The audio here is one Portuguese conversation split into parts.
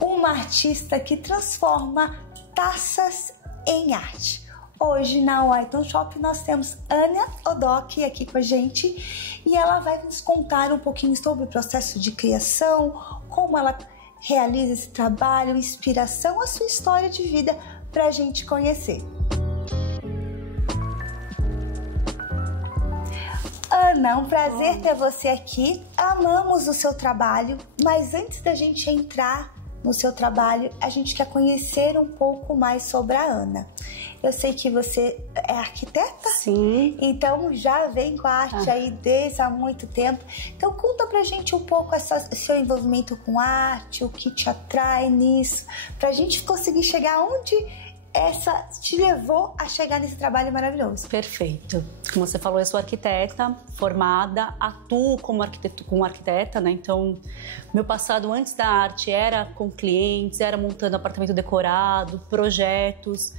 uma artista que transforma taças em arte. Hoje na Whiton Shop nós temos Ana Odoki aqui com a gente e ela vai nos contar um pouquinho sobre o processo de criação, como ela realiza esse trabalho, inspiração, a sua história de vida para a gente conhecer. Ana, um prazer ter você aqui. Amamos o seu trabalho, mas antes da gente entrar no seu trabalho, a gente quer conhecer um pouco mais sobre a Ana. Eu sei que você é arquiteta. Sim. Então já vem com a arte aí desde há muito tempo. Então conta pra gente um pouco seu envolvimento com arte, o que te atrai nisso, pra gente conseguir chegar onde essa te levou a chegar nesse trabalho maravilhoso. Perfeito. Como você falou, eu sou arquiteta formada, atuo como arquiteta, né? Então, meu passado antes da arte era com clientes, era montando apartamento decorado, projetos.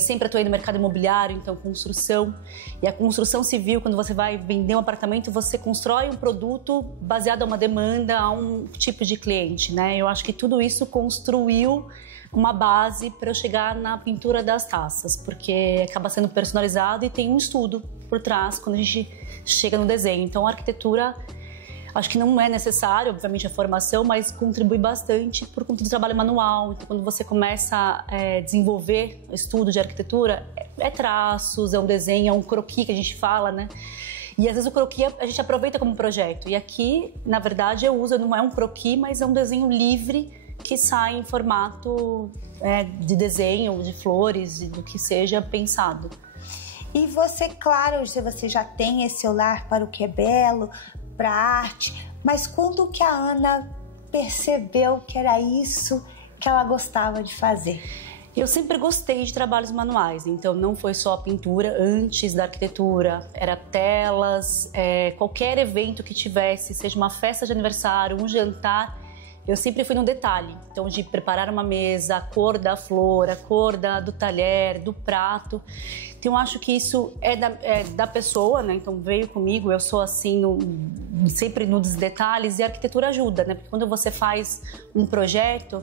Sempre atuei no mercado imobiliário, então construção. E a construção civil, quando você vai vender um apartamento, você constrói um produto baseado a uma demanda, a um tipo de cliente, né? Eu acho que tudo isso construiu uma base para eu chegar na pintura das taças, porque acaba sendo personalizado e tem um estudo por trás quando a gente chega no desenho. Então a arquitetura, acho que não é necessário, obviamente, a formação, mas contribui bastante por conta do trabalho manual. Então quando você começa a desenvolver o estudo de arquitetura, é traços, é um desenho, é um croquis que a gente fala, né? E às vezes o croquis a gente aproveita como projeto. E aqui, na verdade, eu uso, não é um croquis, mas é um desenho livre que sai em formato de desenho, de flores, do que seja pensado. E você, claro, você já tem esse olhar para o que é belo, para a arte, mas quando que a Ana percebeu que era isso que ela gostava de fazer? Eu sempre gostei de trabalhos manuais, então não foi só a pintura antes da arquitetura, era telas, qualquer evento que tivesse, seja uma festa de aniversário, um jantar, eu sempre fui no detalhe, então de preparar uma mesa, a cor da flor, a cor do talher, do prato. Então eu acho que isso é da pessoa, né? Então veio comigo, eu sou assim, sempre nos detalhes, e a arquitetura ajuda, né? Porque quando você faz um projeto,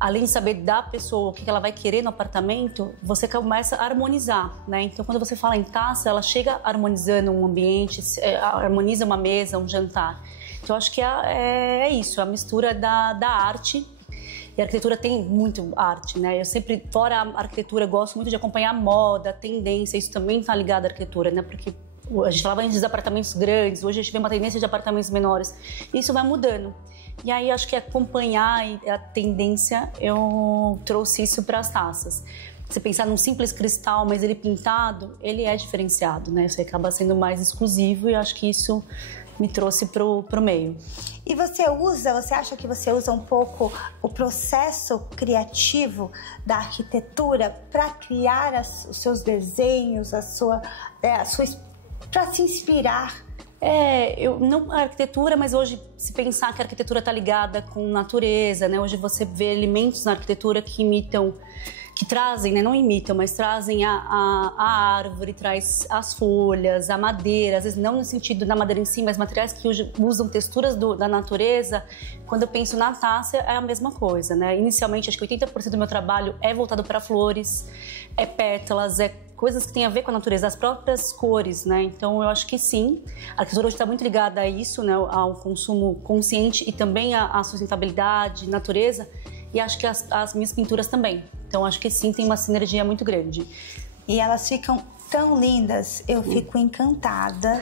além de saber da pessoa o que ela vai querer no apartamento, você começa a harmonizar, né? Então quando você fala em taça, ela chega harmonizando um ambiente, harmoniza uma mesa, um jantar. Então, eu acho que é isso, a mistura da arte. E a arquitetura tem muito arte, né? Eu sempre, fora a arquitetura, gosto muito de acompanhar a moda, a tendência. Isso também está ligado à arquitetura, né? Porque a gente falava antes de apartamentos grandes, hoje a gente vê uma tendência de apartamentos menores. Isso vai mudando. E aí, acho que acompanhar a tendência, eu trouxe isso para as taças. Você pensar num simples cristal, mas ele pintado, ele é diferenciado, né? Você acaba sendo mais exclusivo e acho que isso me trouxe pro meio. E você acha que você usa um pouco o processo criativo da arquitetura para criar os seus desenhos, para se inspirar? Eu não a arquitetura, mas hoje se pensar que a arquitetura está ligada com natureza, né? Hoje você vê elementos na arquitetura que trazem, né, não imitam, mas trazem a árvore, traz as folhas, a madeira, às vezes não no sentido da madeira em si, mas materiais que usam texturas da natureza. Quando eu penso na taça, é a mesma coisa, né? Inicialmente, acho que 80% do meu trabalho é voltado para flores, pétalas, coisas que têm a ver com a natureza, as próprias cores, né? Então, eu acho que sim, a arquitetura hoje está muito ligada a isso, né, ao consumo consciente e também à sustentabilidade, natureza, e acho que as minhas pinturas também. Então, acho que sim, tem uma sinergia muito grande. E elas ficam tão lindas, eu fico encantada,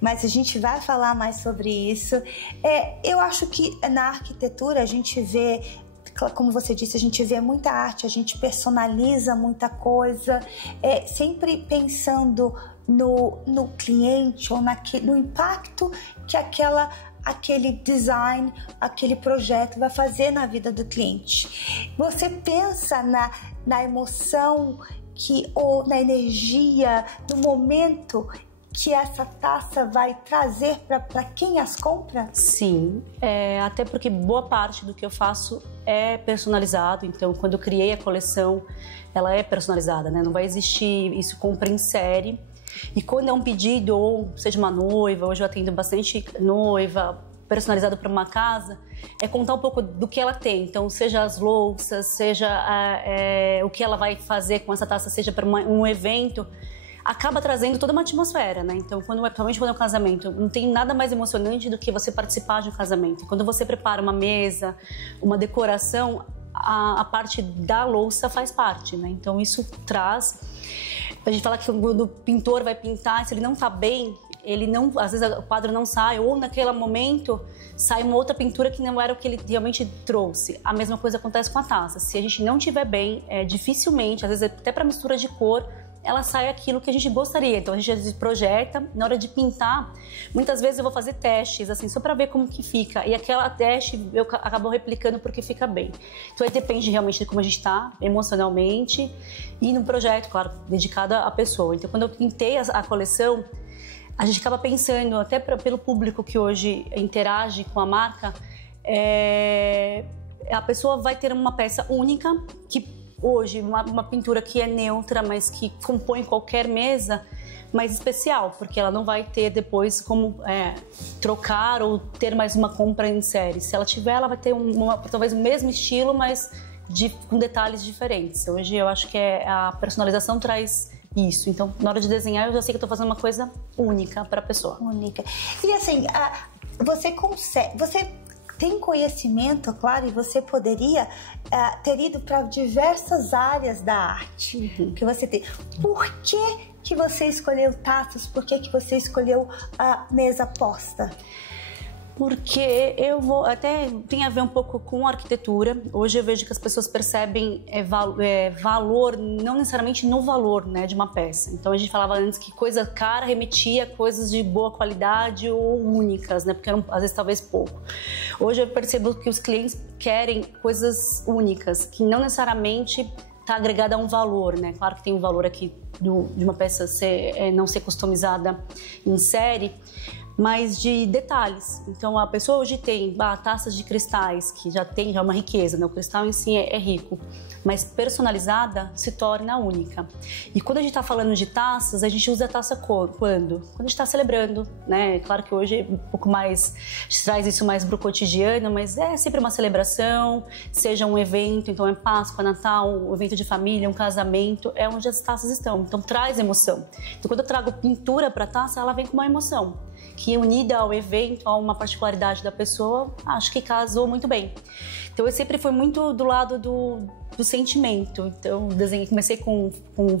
mas a gente vai falar mais sobre isso. Eu acho que na arquitetura a gente vê, como você disse, a gente vê muita arte, a gente personaliza muita coisa, sempre pensando no cliente ou no impacto que aquele design, aquele projeto vai fazer na vida do cliente. Você pensa na emoção ou na energia, no momento que essa taça vai trazer para quem as compra? Sim, até porque boa parte do que eu faço é personalizado. Então, quando eu criei a coleção, ela é personalizada, né? Não vai existir isso compra em série. E quando é um pedido, ou seja uma noiva, hoje eu atendo bastante noiva, personalizado para uma casa, é contar um pouco do que ela tem. Então, seja as louças, seja o que ela vai fazer com essa taça, seja para um evento, acaba trazendo toda uma atmosfera, né? Então, principalmente quando é um casamento, não tem nada mais emocionante do que você participar de um casamento. Quando você prepara uma mesa, uma decoração, a parte da louça faz parte, né? Então, isso traz... A gente fala que quando o pintor vai pintar, se ele não tá bem, ele não, às vezes o quadro não sai, ou naquele momento sai uma outra pintura que não era o que ele realmente trouxe. A mesma coisa acontece com a taça. Se a gente não tiver bem, dificilmente, às vezes até para mistura de cor, ela sai aquilo que a gente gostaria. Então a gente projeta, na hora de pintar, muitas vezes eu vou fazer testes, assim, só para ver como que fica. E aquela teste eu acabo replicando porque fica bem. Então aí depende realmente de como a gente está emocionalmente e no projeto, claro, dedicado à pessoa. Então quando eu pintei a coleção, a gente acaba pensando, até pelo público que hoje interage com a marca, a pessoa vai ter uma peça única que hoje, uma pintura que é neutra, mas que compõe qualquer mesa, mais especial, porque ela não vai ter depois como trocar ou ter mais uma compra em série. Se ela tiver, ela vai ter talvez o mesmo estilo, mas com detalhes diferentes. Hoje eu acho que a personalização traz isso. Então, na hora de desenhar, eu já sei que eu estou fazendo uma coisa única para a pessoa. Única. E assim, você tem conhecimento, claro, e você poderia ter ido para diversas áreas da arte que você tem. Por que você escolheu taças? Por que você escolheu a mesa posta? Porque até tem a ver um pouco com arquitetura. Hoje eu vejo que as pessoas percebem valor, não necessariamente no valor, né, de uma peça. Então a gente falava antes que coisa cara remetia a coisas de boa qualidade ou únicas, né, porque eram às vezes talvez pouco. Hoje eu percebo que os clientes querem coisas únicas, que não necessariamente está agregada a um valor, né? Claro que tem um valor aqui de uma peça não ser customizada em série, mas de detalhes. Então a pessoa hoje tem taças de cristais, que já tem uma riqueza, né? O cristal em si é rico, mas personalizada se torna única. E quando a gente está falando de taças, a gente usa a taça quando? Quando a gente está celebrando, né? Claro que hoje um pouco mais, a gente traz isso mais para o cotidiano, mas é sempre uma celebração, seja um evento, então é Páscoa, Natal, um evento de família, um casamento, é onde as taças estão. Então traz emoção. Então quando eu trago pintura para a taça, ela vem com uma emoção, que unida ao evento, a uma particularidade da pessoa, acho que casou muito bem. Então eu sempre fui muito do lado do sentimento. Então comecei com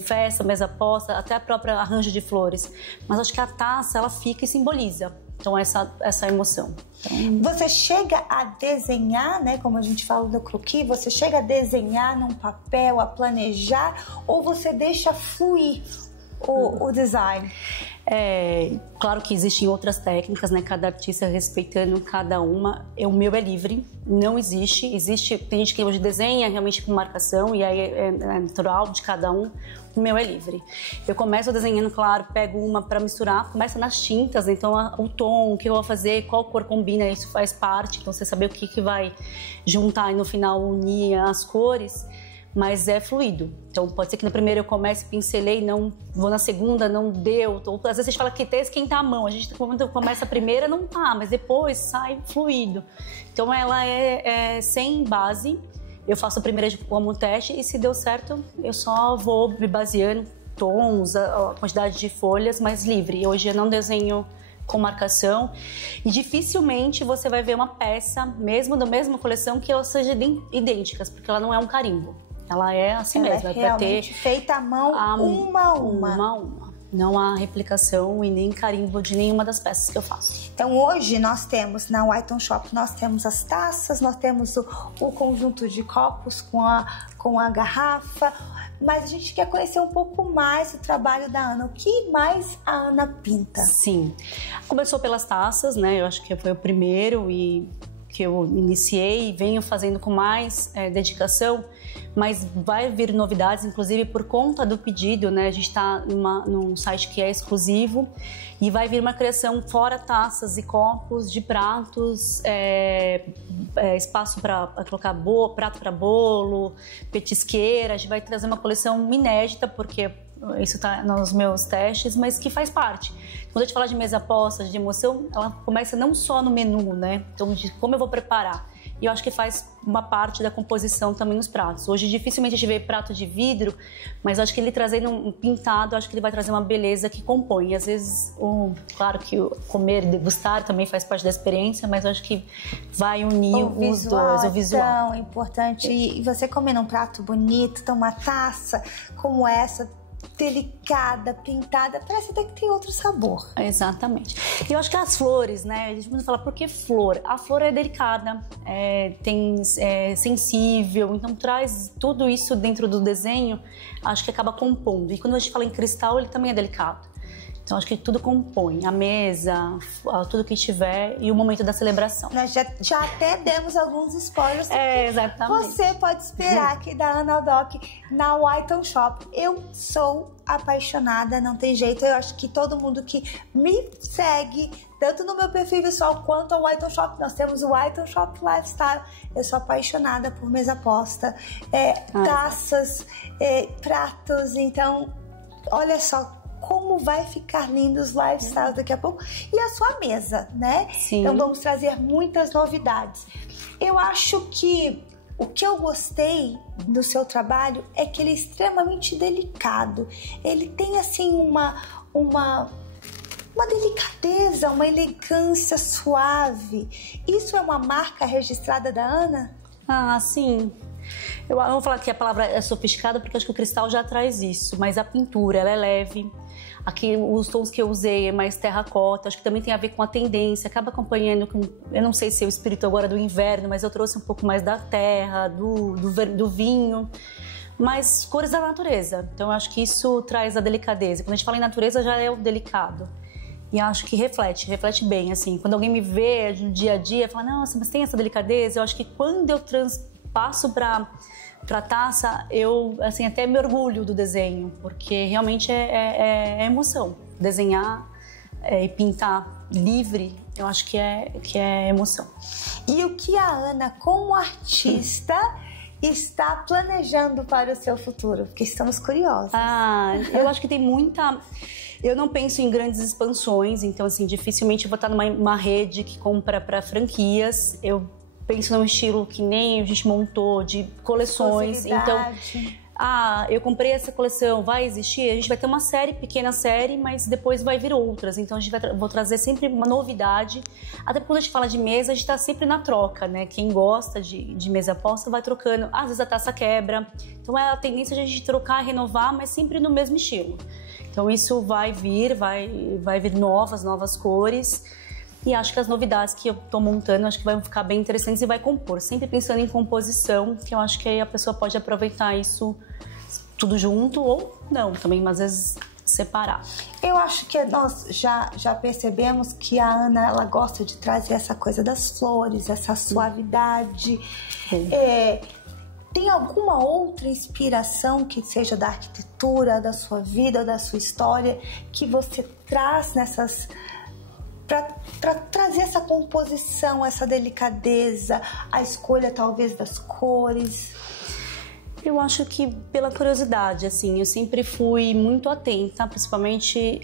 festa, mesa posta, até a própria arranjo de flores. Mas acho que a taça, ela fica e simboliza. Então essa emoção. Então... Você chega a desenhar, né? Como a gente fala do croquis, você chega a desenhar num papel, a planejar, ou você deixa fluir o design? Claro que existem outras técnicas, né? Cada artista respeitando cada uma. O meu é livre, não existe. Tem gente que hoje desenha realmente com marcação e aí é natural de cada um. O meu é livre. Eu começo desenhando, claro, pego uma para misturar, começa nas tintas, então o tom, o que eu vou fazer, qual cor combina, isso faz parte. Então você saber o que vai juntar e no final unir as cores. Mas é fluido. Então pode ser que na primeira eu comece, pincelei, não vou na segunda, não deu. Ou, às vezes a gente fala que até esquentar a mão. A gente quando começa a primeira não tá, mas depois sai fluido. Então ela é sem base. Eu faço a primeira como teste e se deu certo, eu só vou me baseando tons, a quantidade de folhas, mais livre. Hoje eu não desenho com marcação e dificilmente você vai ver uma peça, mesmo da mesma coleção, que elas sejam idênticas, porque ela não é um carimbo. Ela é assim mesmo, é realmente feita à mão, uma a uma. Não há replicação e nem carimbo de nenhuma das peças que eu faço. Então hoje nós temos na Whiton Shop, nós temos as taças, nós temos o conjunto de copos com a garrafa, mas a gente quer conhecer um pouco mais o trabalho da Ana. O que mais a Ana pinta? Sim, começou pelas taças, né? Eu acho que foi o primeiro e que eu iniciei e venho fazendo com mais dedicação, mas vai vir novidades, inclusive por conta do pedido, né? A gente está num site que é exclusivo e vai vir uma criação fora taças e copos de pratos, espaço para colocar prato para bolo, petisqueira. A gente vai trazer uma coleção inédita, porque isso tá nos meus testes, mas que faz parte. Quando a gente fala de mesa posta, de emoção, ela começa não só no menu, né? Então, de como eu vou preparar. E eu acho que faz uma parte da composição também nos pratos. Hoje, dificilmente a gente vê prato de vidro, mas eu acho que ele trazendo um pintado, eu acho que ele vai trazer uma beleza que compõe. E às vezes, claro que o comer e degustar também faz parte da experiência, mas eu acho que vai unir os dois. O visual é tão importante. E você comendo um prato bonito, então uma taça como essa, delicada, pintada, parece até que tem outro sabor. Exatamente. E eu acho que as flores, né? A gente precisa falar, por que flor? A flor é delicada, é sensível, então traz tudo isso dentro do desenho, acho que acaba compondo. E quando a gente fala em cristal, ele também é delicado. Então, acho que tudo compõe, a mesa, tudo que tiver e o momento da celebração. Nós já até demos alguns spoilers. Exatamente. Você pode esperar aqui da Ana Aldock na Whiton Shop. Eu sou apaixonada, não tem jeito. Eu acho que todo mundo que me segue, tanto no meu perfil pessoal quanto ao Whiton Shop, nós temos o Whiton Shop Lifestyle. Eu sou apaixonada por mesa posta, taças, pratos. Então, olha só como vai ficar lindo os lifestyles daqui a pouco. E a sua mesa, né? Sim. Então vamos trazer muitas novidades. Eu acho que o que eu gostei do seu trabalho é que ele é extremamente delicado. Ele tem assim uma delicadeza, uma elegância suave. Isso é uma marca registrada da Ana? Ah, sim. Eu vou falar que a palavra é sofisticada porque acho que o cristal já traz isso, mas a pintura, ela é leve. Aqui os tons que eu usei é mais terracota, acho que também tem a ver com a tendência, acaba acompanhando com, eu não sei se é o espírito agora do inverno, mas eu trouxe um pouco mais da terra, do vinho, mas cores da natureza. Então eu acho que isso traz a delicadeza. Quando a gente fala em natureza já é o delicado. E acho que reflete bem, assim. Quando alguém me vê no dia a dia, fala, nossa, mas tem essa delicadeza. Eu acho que quando eu passo para taça, eu assim até me orgulho do desenho, porque realmente é emoção. Desenhar e pintar livre, eu acho que é emoção. E o que a Ana, como artista, está planejando para o seu futuro? Porque estamos curiosos. Eu acho que tem muita... Eu não penso em grandes expansões, então assim, dificilmente eu vou estar numa rede que compra para franquias. Eu penso num estilo que nem a gente montou, de coleções. Então, eu comprei essa coleção, vai existir? A gente vai ter uma pequena série, mas depois vai vir outras. Então, vou trazer sempre uma novidade. Até porque quando a gente fala de mesa, a gente está sempre na troca, né? Quem gosta de mesa posta vai trocando. Às vezes a taça quebra. Então, é a tendência de a gente trocar, renovar, mas sempre no mesmo estilo. Então, isso vai vir novas cores. E acho que as novidades que eu tô montando, acho que vão ficar bem interessantes e vai compor. Sempre pensando em composição, que eu acho que aí a pessoa pode aproveitar isso tudo junto ou não, também, mas às vezes separar. Eu acho que nós já percebemos que a Ana, ela gosta de trazer essa coisa das flores, essa suavidade. Tem alguma outra inspiração que seja da arquitetura, da sua vida, da sua história, que você traz nessas... para trazer essa composição, essa delicadeza, a escolha talvez das cores? Eu acho que pela curiosidade, assim, eu sempre fui muito atenta, principalmente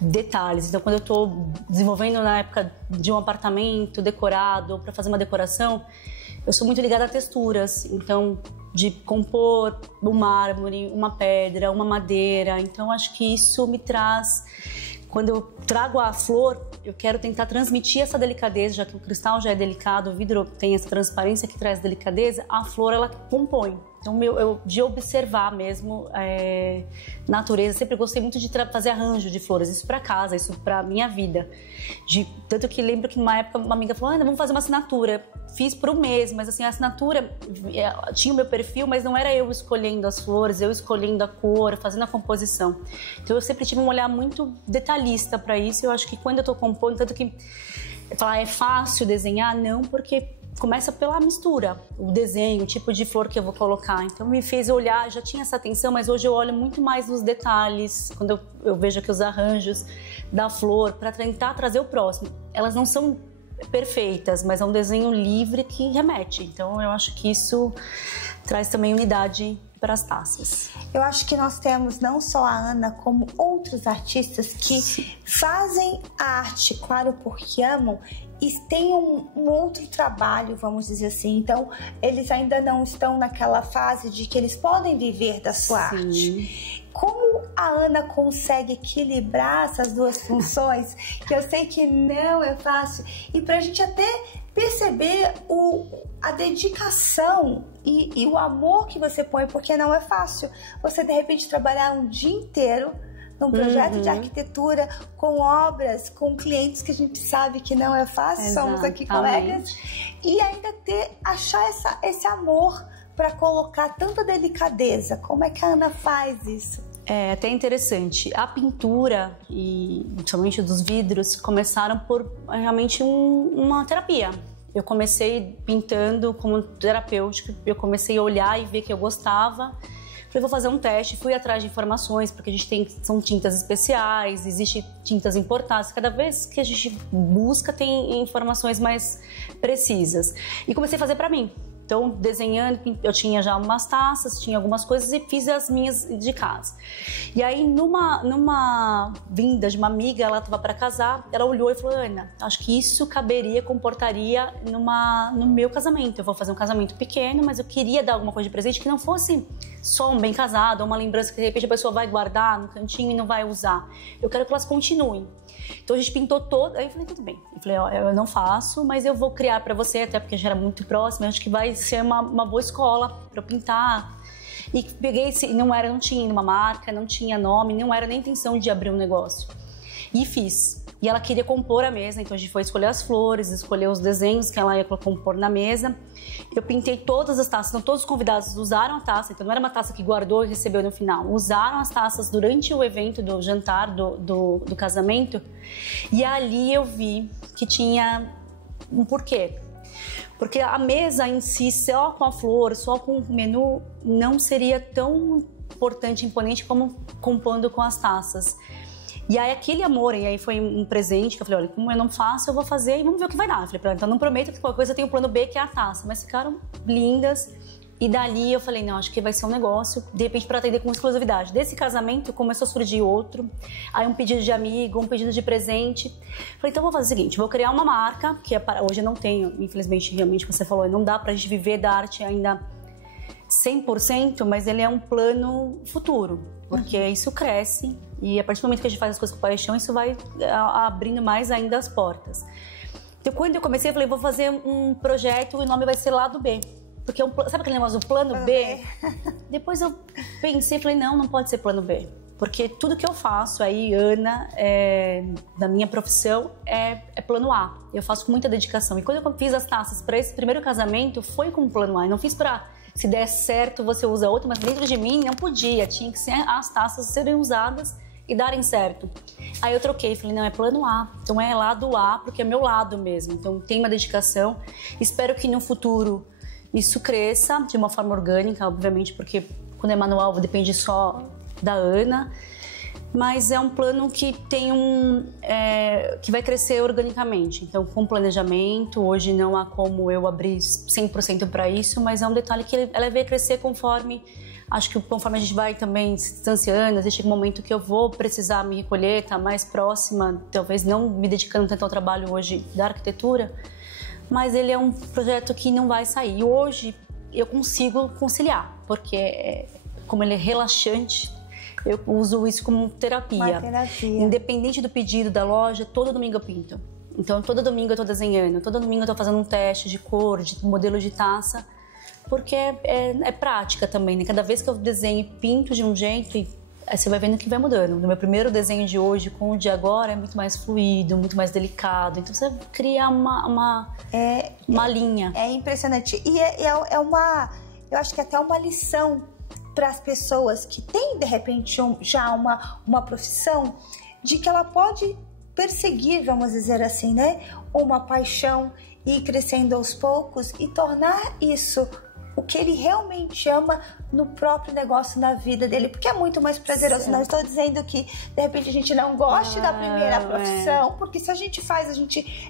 detalhes. Então, quando eu estou desenvolvendo na época de um apartamento decorado, para fazer uma decoração, eu sou muito ligada a texturas. Então, de compor um mármore, uma pedra, uma madeira. Então, acho que isso me traz... Quando eu trago a flor, eu quero tentar transmitir essa delicadeza, já que o cristal já é delicado, o vidro tem essa transparência que traz delicadeza, a flor ela compõe. Então, de observar mesmo natureza, sempre gostei muito de fazer arranjo de flores, isso para casa, isso para minha vida. Tanto que lembro que numa época uma amiga falou, vamos fazer uma assinatura. Fiz por um mês, mas assim, a assinatura tinha o meu perfil, mas não era eu escolhendo as flores, eu escolhendo a cor, fazendo a composição. Então eu sempre tive um olhar muito detalhista para isso. Eu acho que quando eu tô compondo, tanto que falar é fácil desenhar, não, porque começa pela mistura, o desenho, o tipo de flor que eu vou colocar. Então me fez olhar, já tinha essa atenção, mas hoje eu olho muito mais nos detalhes, quando eu vejo aqui os arranjos da flor, para tentar trazer o próximo. Elas não são perfeitas, mas é um desenho livre que remete. Então eu acho que isso traz também unidade para as taças. Eu acho que nós temos não só a Ana, como outros artistas que fazem a arte, claro, porque amam, e têm um outro trabalho, vamos dizer assim. Então, eles ainda não estão naquela fase de que eles podem viver da sua arte. Como a Ana consegue equilibrar essas duas funções, que eu sei que não é fácil, e pra gente até perceber a dedicação e o amor que você põe, porque não é fácil você de repente trabalhar um dia inteiro num projeto de arquitetura, com obras, com clientes que a gente sabe que não é fácil, somos aqui colegas, e ainda achar esse amor para colocar tanta delicadeza. Como é que a Ana faz isso? É até interessante. A pintura, e principalmente dos vidros, começaram por realmente uma terapia. Eu comecei pintando como terapêutico, eu comecei a olhar e ver que eu gostava. Falei, vou fazer um teste, fui atrás de informações, porque a gente são tintas especiais, existem tintas importadas. Cada vez que a gente busca, tem informações mais precisas. E comecei a fazer para mim. Então, desenhando, eu tinha já umas taças, tinha algumas coisas e fiz as minhas de casa. E aí, numa vinda de uma amiga, ela estava para casar, ela olhou e falou, Ana, acho que isso comportaria no meu casamento. Eu vou fazer um casamento pequeno, mas eu queria dar alguma coisa de presente que não fosse só um bem casado, ou uma lembrança que de repente a pessoa vai guardar no cantinho e não vai usar. Eu quero que elas continuem. Então a gente pintou todo, aí eu falei, tudo bem. Eu falei, ó, eu não faço, mas eu vou criar para você, até porque já era muito próximo, eu acho que vai ser uma boa escola para eu pintar. E peguei, não tinha uma marca, não tinha nome, não era nem intenção de abrir um negócio. E fiz. E ela queria compor a mesa, então a gente foi escolher as flores, escolher os desenhos que ela ia compor na mesa. Eu pintei todas as taças, então todos os convidados usaram a taça, então não era uma taça que guardou e recebeu no final. Usaram as taças durante o evento do jantar, do casamento. E ali eu vi que tinha um porquê. Porque a mesa em si, só com a flor, só com o menu, não seria tão importante e imponente como compondo com as taças. E aí aquele amor, e aí foi um presente que eu falei, olha, como eu não faço, eu vou fazer e vamos ver o que vai dar. Eu falei, então não prometo que qualquer coisa tem o plano B, que é a taça. Mas ficaram lindas. E dali eu falei, não, acho que vai ser um negócio, de repente, para atender com exclusividade. Desse casamento começou a surgir outro, aí um pedido de amigo, um pedido de presente. Falei, então vou fazer o seguinte, vou criar uma marca, que hoje eu não tenho, infelizmente, realmente, você falou, não dá pra gente viver da arte ainda 100%, mas ele é um plano futuro, porque isso cresce e a partir do momento que a gente faz as coisas com paixão, isso vai abrindo mais ainda as portas. Então, quando eu comecei, eu falei, vou fazer um projeto e o nome vai ser Lado B. Porque sabe aquele negócio do plano B? Depois eu pensei, falei, não pode ser plano B. Porque tudo que eu faço aí, Ana, da minha profissão, é plano A. Eu faço com muita dedicação. E quando eu fiz as taças para esse primeiro casamento, foi com plano A. Eu não fiz para, se der certo, você usa outro, mas dentro de mim não podia. Tinha que ser as taças serem usadas e darem certo. Aí eu troquei, falei, não, é plano A. Então é lado A, porque é meu lado mesmo. Então tem uma dedicação. Espero que no futuro isso cresça de uma forma orgânica, obviamente, porque quando é manual depende só da Ana, mas é um plano que tem que vai crescer organicamente. Então, com planejamento, hoje não há como eu abrir 100% para isso, mas é um detalhe que ela vai crescer conforme a gente vai também se distanciando. Existe um momento que eu vou precisar me recolher, estar mais próxima, talvez não me dedicando tanto ao trabalho hoje da arquitetura, mas ele é um projeto que não vai sair. E hoje eu consigo conciliar, porque como ele é relaxante, eu uso isso como terapia. Uma terapia. Independente do pedido da loja, todo domingo eu pinto. Então, todo domingo eu tô desenhando, todo domingo eu tô fazendo um teste de cor, de modelo de taça, porque é prática também, né? Cada vez que eu desenho e pinto de um jeito, aí você vai vendo que vai mudando. No meu primeiro desenho de hoje com o de agora é muito mais fluido, muito mais delicado. Então você cria uma linha. É impressionante. E eu acho que é até uma lição para as pessoas que têm, de repente, já uma profissão, de que ela pode perseguir, vamos dizer assim, né? Uma paixão e ir crescendo aos poucos e tornar isso o que ele realmente ama no próprio negócio, na vida dele, porque é muito mais prazeroso. Não estou dizendo que de repente a gente não goste da primeira profissão, porque se a gente faz,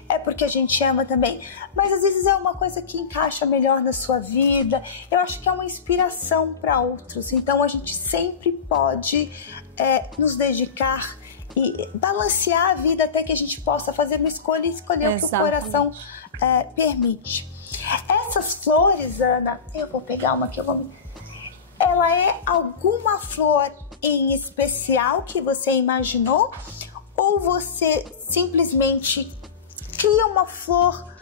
é porque a gente ama também, mas às vezes é uma coisa que encaixa melhor na sua vida. Eu acho que é uma inspiração para outros, então a gente sempre pode nos dedicar e balancear a vida até que a gente possa fazer uma escolha e escolher o que o coração permite. Essas flores, Ana, eu vou pegar uma aqui, ela é alguma flor em especial que você imaginou? Ou você simplesmente cria uma flor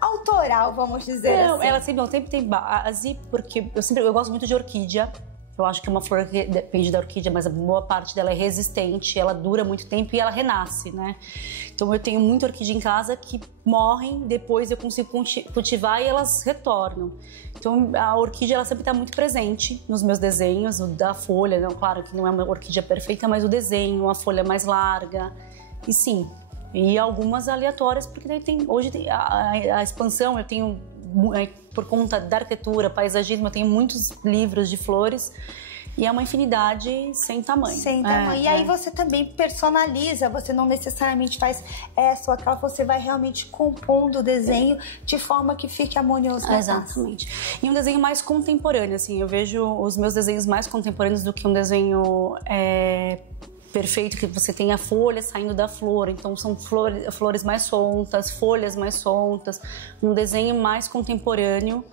autoral, vamos dizer assim? Ela sempre tem base, porque eu gosto muito de orquídea. Eu acho que é uma flor que depende da orquídea, mas a boa parte dela é resistente, ela dura muito tempo e ela renasce, né? Então eu tenho muita orquídea em casa que morrem, depois eu consigo cultivar e elas retornam. Então a orquídea ela sempre está muito presente nos meus desenhos, da folha, não, claro que não é uma orquídea perfeita, mas o desenho, a folha mais larga, e sim. E algumas aleatórias, porque daí hoje tem a expansão, eu tenho... por conta da arquitetura, paisagismo, eu tenho muitos livros de flores e é uma infinidade sem tamanho. Sem tamanho. E aí você também personaliza, você não necessariamente faz essa ou aquela, você vai realmente compondo o desenho de forma que fique harmonioso. Exatamente. E um desenho mais contemporâneo, assim, eu vejo os meus desenhos mais contemporâneos do que um desenho perfeito, que você tem a folha saindo da flor, então são flores mais soltas, folhas mais soltas, um desenho mais contemporâneo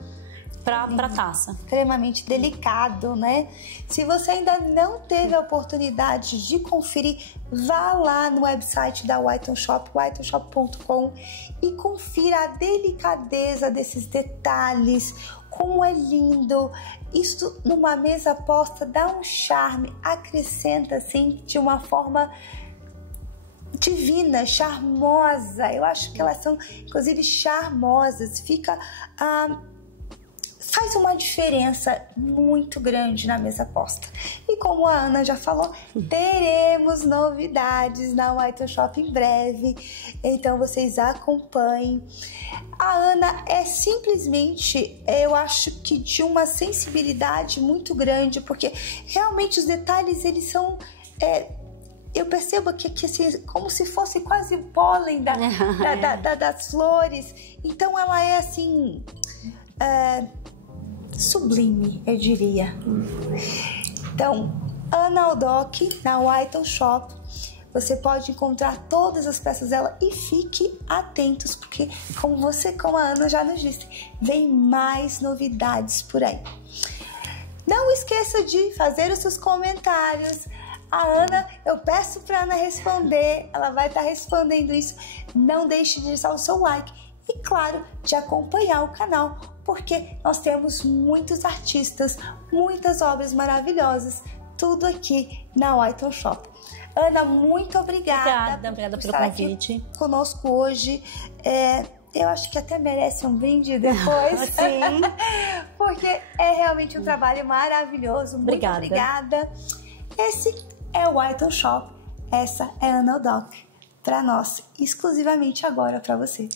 para taça. Extremamente delicado, né? Se você ainda não teve a oportunidade de conferir, vá lá no website da White Shop, whiteshop.com, e confira a delicadeza desses detalhes, como é lindo. Isso numa mesa posta dá um charme, acrescenta assim de uma forma divina, charmosa. Eu acho que elas são inclusive charmosas, faz uma diferença muito grande na mesa posta. E como a Ana já falou, teremos novidades na White Shop em breve, então vocês acompanhem. A Ana é simplesmente, eu acho que de uma sensibilidade muito grande, porque realmente os detalhes, eles são... eu percebo que assim, como se fosse quase pólen das flores. Então ela é assim... sublime, eu diria. Então, Ana Aldock, na White Shop, você pode encontrar todas as peças dela e fique atentos, porque como a Ana já nos disse, vem mais novidades por aí. Não esqueça de fazer os seus comentários. A Ana, eu peço para a Ana responder, ela vai estar respondendo isso. Não deixe de deixar o seu like e, claro, de acompanhar o canal, porque nós temos muitos artistas, muitas obras maravilhosas, tudo aqui na White Shop. Ana, muito obrigada pelo convite. Conosco hoje. Eu acho que até merece um brinde depois. Sim. Porque é realmente um trabalho maravilhoso. Muito obrigada. Esse é o White Shop. Essa é a Ana Aldock. Para nós, exclusivamente agora para você.